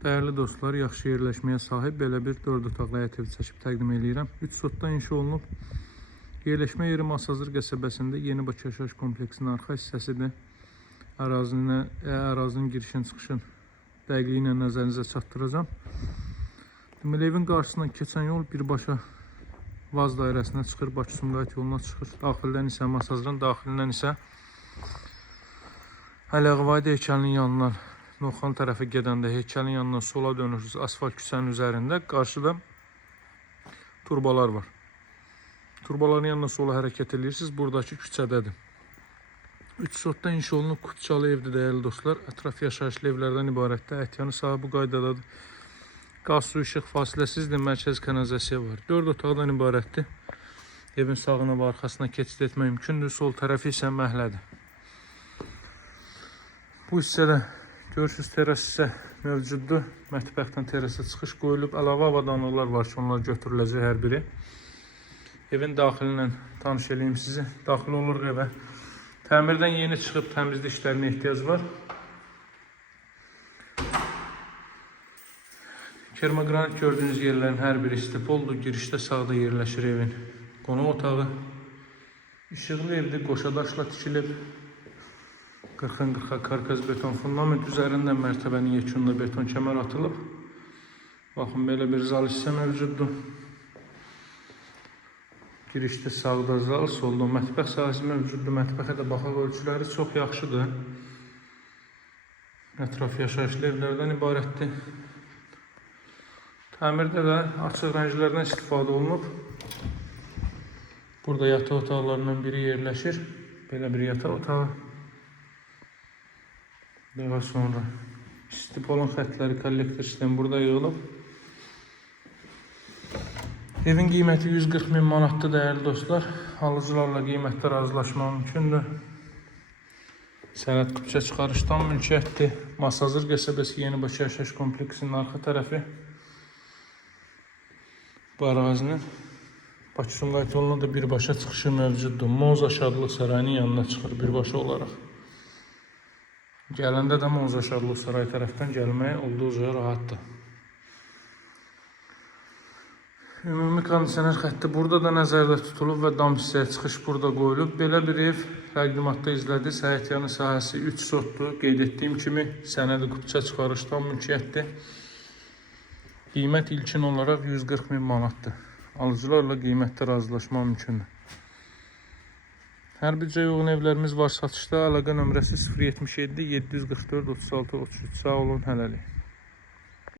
Dəyərli dostlar, yaxşı yerləşməyə sahib belə bir 4 otaqlı həyət evi çəkib təqdim edirəm. 3 sotda inşa olunub. Yerləşmə yeri Masazır qəsəbəsində Yeni Bakı yaşayış kompleksinin arxa hissəsidir. Ərazinin girişin çıxışın dəqiqliyi ilə nəzərinizə çatdıracağım. Deməli, evin qarşısından keçən yol birbaşa Vaz dairəsinə çıxır, Bakı-Sumqayıt yoluna çıxır. Daxildən isə Masazırın daxilindən isə Ələğvayda heykəlinin yanından Noxan tərəfi gedəndə heykəlin yanından sola dönürsünüz. Asfalt küçənin üzərində qarşıda turbalar var. Turbaların yanına sola hərəkət edirsiniz. Buradakı küçədədir. 3 sotda inşa olunub Kutçalı evdir dəyərli dostlar. Ətraf yaşayışlı evlərdən ibarətdir. Ətyanı sahib bu qaydadadır. Qaz, su, işıq fasiləsizdir. Mərkəz kanalizasiya var. 4 otaqdan ibarətdir. Evin sağına və arxasına keçid etmək mümkündür. Sol tərəfi isə məhlədir. Bu hissədə görürsünüz, teras isə mövcuddur. Mətbəxdən terasa çıxış qoyulub. Əlavə avadanlıqlar var ki, onlar götürüləcək hər biri. Evin daxili ilə tanış edeyim sizi. Daxil oluruq evə. Təmirdən yeni çıxıb təmizlik işlərinə ehtiyac var. Kermogranit gördüyünüz yerlərin hər biri istipoldur. Girişdə sağda yerləşir evin qonaq otağı. İşıqlı evdir, qoşadaşla tikilib. 40-40 karkaz beton fundament üzərində mərtəbənin yekununda beton kəmər atılıb. Baxın, belə bir zal hissə mövcuddur. Girişdə sağda zal, solda mətbəx sahəsi mövcuddur. Mətbəxə də baxaq, ölçüləri çox yaxşıdır. Ətraf yaşayışlı evlərdən ibarətdir. Təmirdə də açıq rənglərdən istifadə olunub. Burada yataq otaqlarından biri yerləşir. Belə bir yataq otağı. Daha sonra istipolun xətləri, kollektor sistemi burada yığılıb. Evin qiyməti 140 min manatdır dəyərli dostlar. Alıcılarla qiymətdə razılaşmaq mümkündür. Sənəd küçə çıxarışdan mülkiyyətdir. Masazır qəsəbəsi Yeni Bakı yaşayış kompleksinin arxa tərəfi. Bu ərazinin Bakı-Sumqayıt yoluna da birbaşa çıxışı mövcuddur. Moza Şadlıq Sarayının yanına çıxır birbaşa olaraq. Gələndə də Moza Şadlıq Sarayı tərəfdən gəlmək olduqca rahatdır. Ümumi kondisioner xətti burada da nəzərdə tutulub və dam hissəyə çıxış burada qoyulub. Belə bir ev təqdimatda izlədiniz. Həyətyanı sahəsi 3 sotdur. Qeyd etdiyim kimi sənədi küçə çıxarışdan mülkiyyətdir. Qiymət ilkin olaraq 140 min manatdır. Alıcılarla qiymətdə razılaşmaq mümkündür. Hər büdcəyə uyğun evlərimiz var satışda. Əlaqə nömrəsi 077 744 36 33. Sağ olun, hələlik.